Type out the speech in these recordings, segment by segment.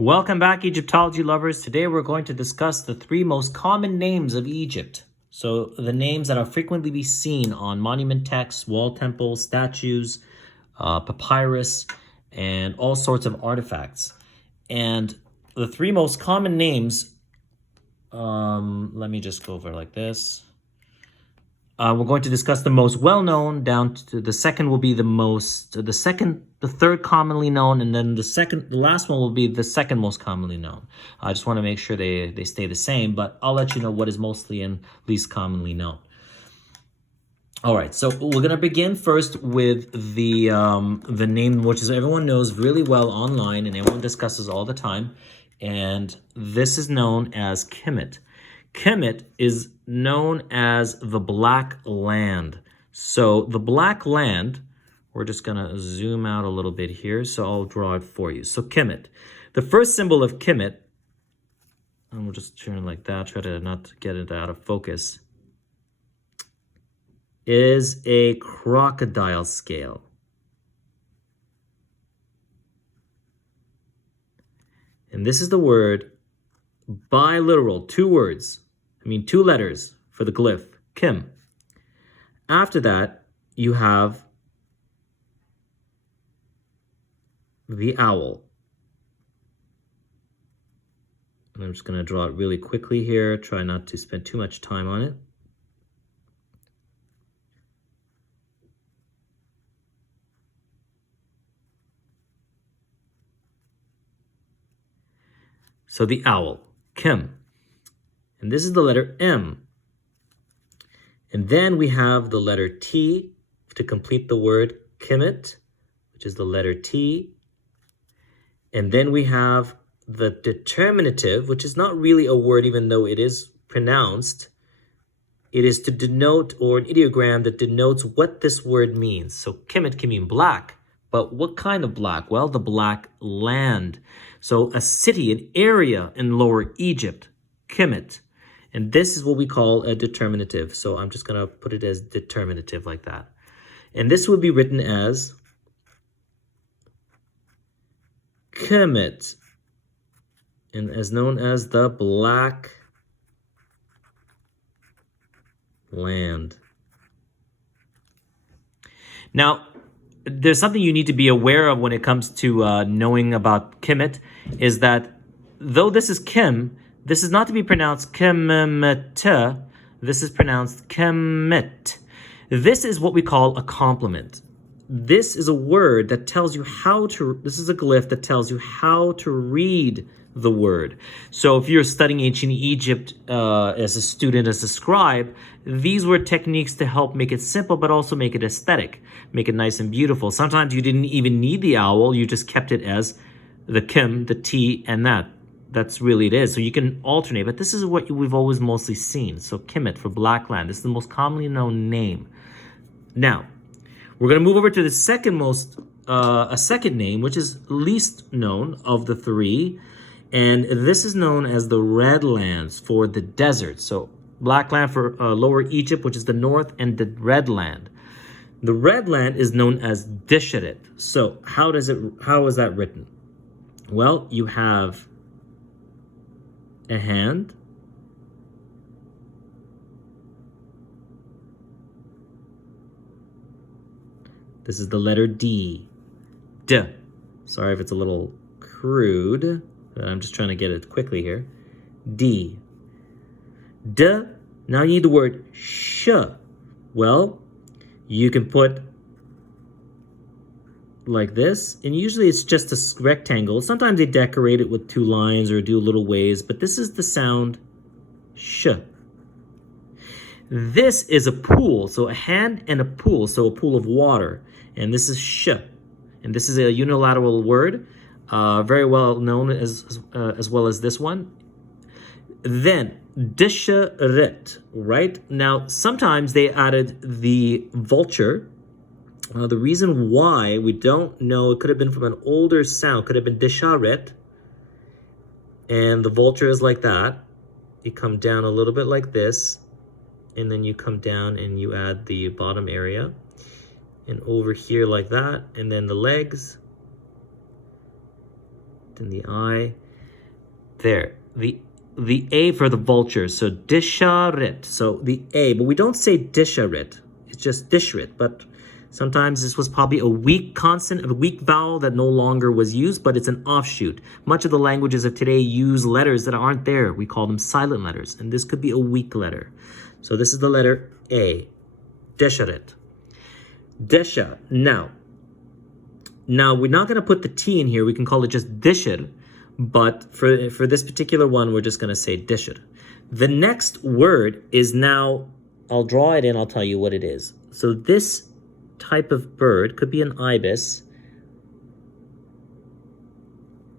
Welcome back, Egyptology lovers. Today we're going to discuss the three most common names of Egypt. So the names that are frequently be seen on monument texts, wall temples, statues, papyrus, and all sorts of artifacts. And the three most common names, let me just go over like this. We're going to discuss the most well-known down to the second will be the third commonly known, and then the last one will be the second most commonly known. I just want to make sure they stay the same, but I'll let you know what is mostly and least commonly known. All right, so we're gonna begin first with the name, which is everyone knows really well online and everyone discusses all the time, and this is known as Kemet. Kemet is known as the Black Land. So the Black Land, we're just going to zoom out a little bit here, so I'll draw it for you. So Kemet, the first symbol of Kemet, and we'll just turn it like that, try to not get it out of focus, is a crocodile scale. And this is the word biliteral, two letters for the glyph, Kim. After that, you have the owl. And I'm just going to draw it really quickly here, try not to spend too much time on it. So the owl, Kim. And this is the letter M. And then we have the letter T to complete the word Kemet, which is the letter T. And then we have the determinative, which is not really a word even though it is pronounced. It is to denote, or an ideogram that denotes what this word means. So Kemet can mean black, but what kind of black? Well, the Black Land. So a city, an area in Lower Egypt, Kemet. And this is what we call a determinative. So I'm just going to put it as determinative like that. And this would be written as Kemet, and as known as the Black Land. Now, there's something you need to be aware of when it comes to knowing about Kemet, is that though this is Kim, this is not to be pronounced Kemet. This is pronounced Kemet. This is what we call a complement. This is a word that tells you this is a glyph that tells you how to read the word. So if you're studying ancient Egypt as a student, as a scribe, these were techniques to help make it simple, but also make it aesthetic, make it nice and beautiful. Sometimes you didn't even need the owl. You just kept it as the Kim, the T, and that. That's really it is. So you can alternate, but this is what we've always mostly seen. So Kemet for Black Land. This is the most commonly known name. Now, we're going to move over to the second name, which is least known of the three. And this is known as the Red Lands for the desert. So Black Land for Lower Egypt, which is the north, and the Red Land. The Red Land is known as Deshret. So how is that written? Well, you have a hand, this is the letter D. D. Sorry if it's a little crude, but I'm just trying to get it quickly here. D. D. Now you need the word sh. Well, you can put like this, and usually it's just a rectangle. Sometimes they decorate it with two lines or do little waves, but this is the sound sh. This is a pool, so a hand and a pool, so a pool of water, and this is sh. And this is a unilateral word, very well known as well as this one. Then dšrt, right? Now sometimes they added the vulture. The reason why we don't know, it could have been from an older sound, could have been dšrt, and the vulture is like that. You come down a little bit like this, and then you come down and you add the bottom area, and over here like that, and then the legs, then the eye, There. The A for the vultures. So dšrt. So the A, but we don't say dšrt. It's just dshrit. But sometimes this was probably a weak consonant, a weak vowel that no longer was used, but it's an offshoot. Much of the languages of today use letters that aren't there. We call them silent letters, and this could be a weak letter. So this is the letter A, dshrt. Desha. Now we're not going to put the T in here. We can call it just dishir, but for this particular one, we're just going to say dishir. The next word is now, I'll draw it in, I'll tell you what it is. So this type of bird could be an ibis,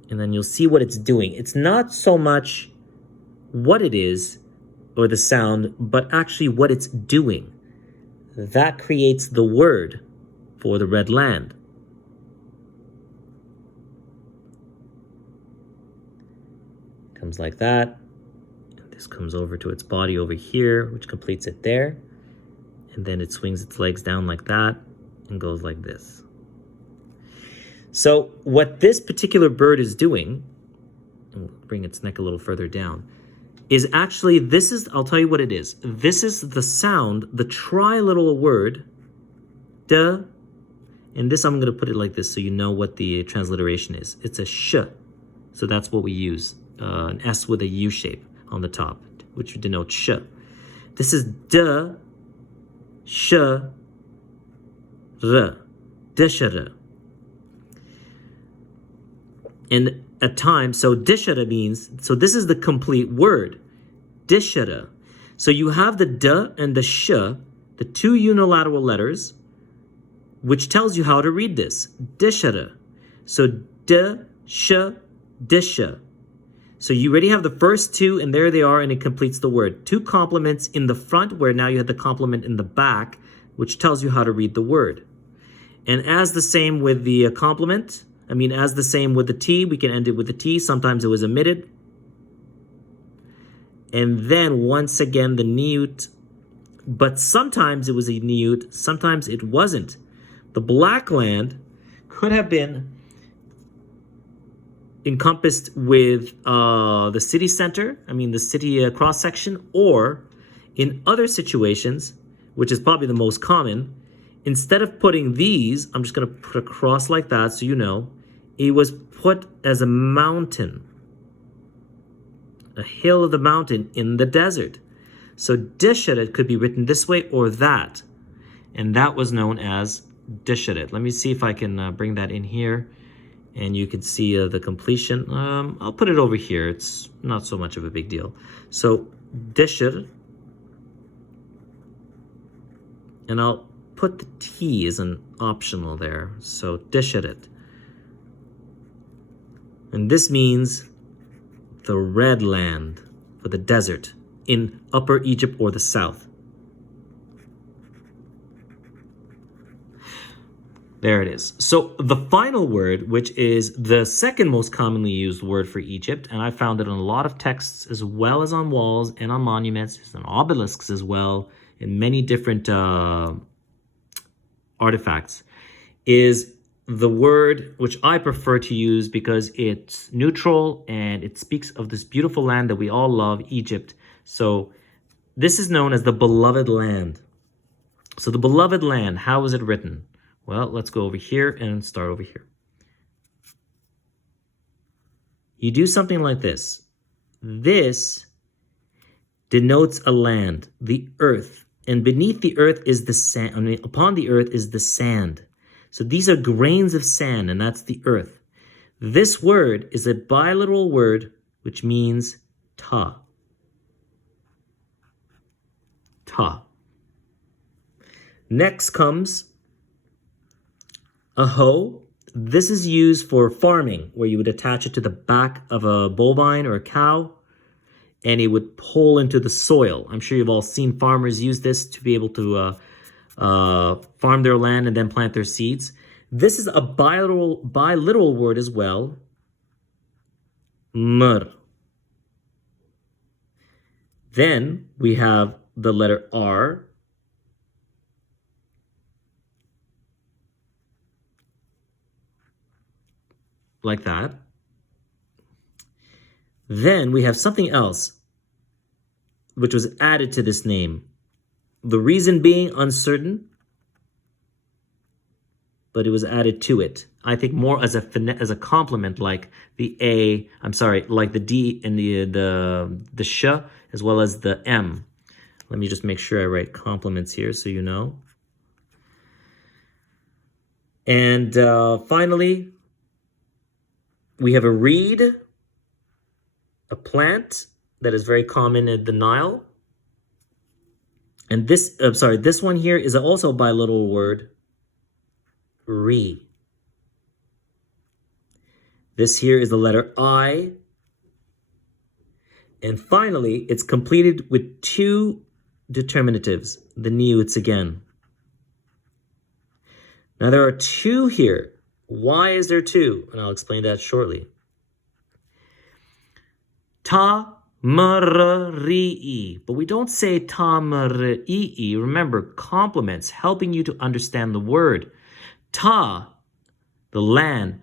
and then you'll see what it's doing. It's not so much what it is or the sound, but actually what it's doing. That creates the word for the red land. Comes like that. And this comes over to its body over here, which completes it there. And then it swings its legs down like that and goes like this. So what this particular bird is doing, and we'll bring its neck a little further down, is actually, this is, I'll tell you what it is. This is the sound, the triliteral word, duh, and this I'm going to put it like this so you know what the transliteration is. It's a sh, so that's what we use, an S with a U shape on the top, which denotes sh. This is duh, sh, r, dshrt. And at times, so dshrt means, so this is the complete word, dshrt. So you have the d and the sh, the two unilateral letters, which tells you how to read this, dshrt. So d, sh, dish. So you already have the first two, and there they are, and it completes the word. Two complements in the front, where now you have the complement in the back, which tells you how to read the word. And as the same with the complement, as the same with the T, we can end it with the T. Sometimes it was omitted. And then once again, the niut. But sometimes it was a niut, sometimes it wasn't. The black land could have been encompassed with the city center, the city cross-section, or in other situations, which is probably the most common, instead of putting these, I'm just going to put a cross like that so you know, it was put as a mountain, a hill of the mountain in the desert. So dshrt could be written this way or that, and that was known as dshrt. Let me see if I can bring that in here, and you can see the completion. I'll put it over here. It's not so much of a big deal. So dshrt, and I'll put the T as an optional there. So dshrt. And this means the red land for the desert in Upper Egypt or the south. There it is. So the final word, which is the second most commonly used word for Egypt, and I found it in a lot of texts as well as on walls and on monuments and obelisks as well, in many different artifacts, is the word which I prefer to use because it's neutral and it speaks of this beautiful land that we all love, Egypt. So this is known as the beloved land. So the beloved land, how is it written? Well, let's go over here and start over here. You do something like this. This denotes a land, the earth, and beneath the earth is the sand. Upon the earth is the sand. So these are grains of sand, and that's the earth. This word is a biliteral word, which means ta. Ta. Next comes a hoe. This is used for farming, where you would attach it to the back of a bovine or a cow, and it would pull into the soil. I'm sure you've all seen farmers use this to be able to farm their land and then plant their seeds. This is a biliteral word as well, mr. Then we have the letter R. Like that. Then we have something else which was added to this name. The reason being uncertain, but it was added to it. I think more as a complement, like like the D and the sh, as well as the M. Let me just make sure I write complements here so you know. And finally, we have a reed, a plant that is very common in the Nile. And this one here is also a bilateral word, re. This here is the letter I. And finally, it's completed with two determinatives, the niyuts again. Now there are two here. Why is there two? And I'll explain that shortly. 𝓎𝑅𝑖𝑖, but we don't say 𝓎𝑚eri'i. Remember, complements, helping you to understand the word. Ta, the land.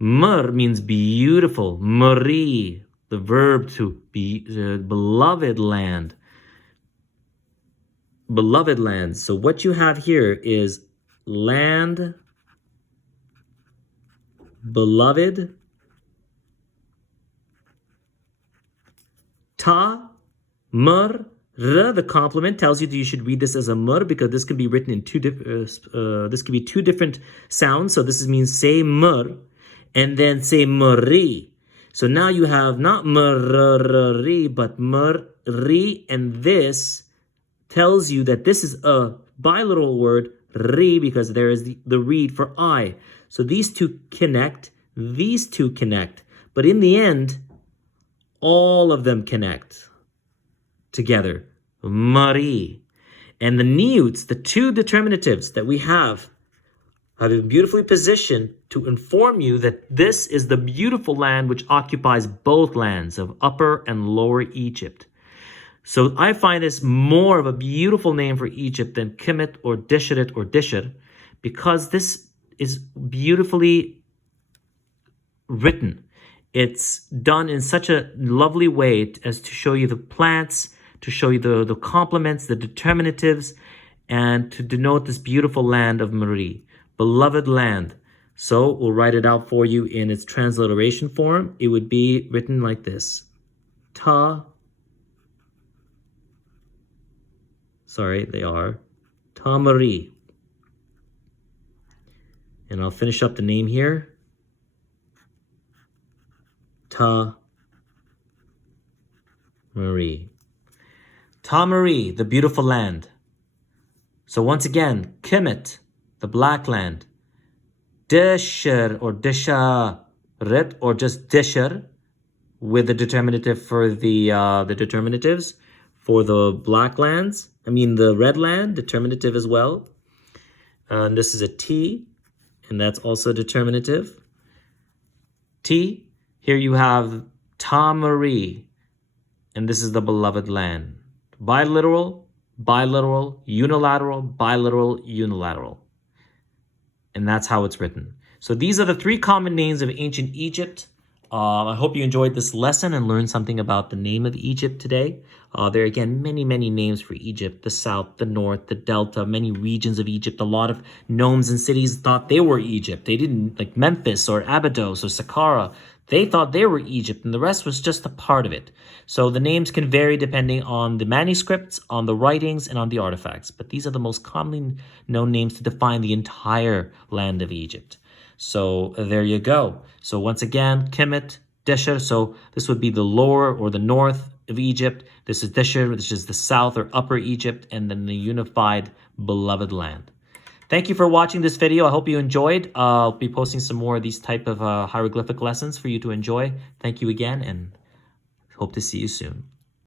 Mer means beautiful. Meri, the verb to be, beloved land. Beloved land. So what you have here is land, beloved. Ta, mer, r, the complement tells you that you should read this as a mer because this can be written in two different sounds. So this means say mer and then say meri. So now you have not mer-ri, but mer-ri, and this tells you that this is a bilateral word, ri, because there is the reed for I. So these two connect, but in the end, all of them connect together. Mari. And the niyuts, the two determinatives that we have been beautifully positioned to inform you that this is the beautiful land which occupies both lands of Upper and Lower Egypt. So I find this more of a beautiful name for Egypt than Kemet or Deshret or Deshret, because this is beautifully written. It's done in such a lovely way as to show you the plants, to show you the complements, the determinatives, and to denote this beautiful land of Meri, beloved land. So we'll write it out for you in its transliteration form. It would be written like this. 𝓎𝑚eri. And I'll finish up the name here. 𝓎𝑚eri. 𝓎𝑚eri, the beautiful land. So once again, Kemet, the black land. Deshret or Deshret or just Deshret with the determinative for the determinatives for the black lands. I mean the red land, determinative as well. And this is a T, and that's also determinative. T. Here you have 𝓎𝑚eri, and this is the beloved land. Biliteral, unilateral, biliteral, unilateral. And that's how it's written. So these are the three common names of ancient Egypt. I hope you enjoyed this lesson and learned something about the name of Egypt today. There are, again, many, many names for Egypt. The south, the north, the delta, many regions of Egypt. A lot of nomes and cities thought they were Egypt. They didn't, like Memphis or Abydos or Saqqara. They thought they were Egypt, and the rest was just a part of it. So the names can vary depending on the manuscripts, on the writings, and on the artifacts. But these are the most commonly known names to define the entire land of Egypt. So there you go. So once again, Kemet, Deshret. So this would be the lower or the north of Egypt. This is Deshret, which is the south or upper Egypt, and then the unified beloved land. Thank you for watching this video. I hope you enjoyed. I'll be posting some more of these type of hieroglyphic lessons for you to enjoy. Thank you again, and hope to see you soon.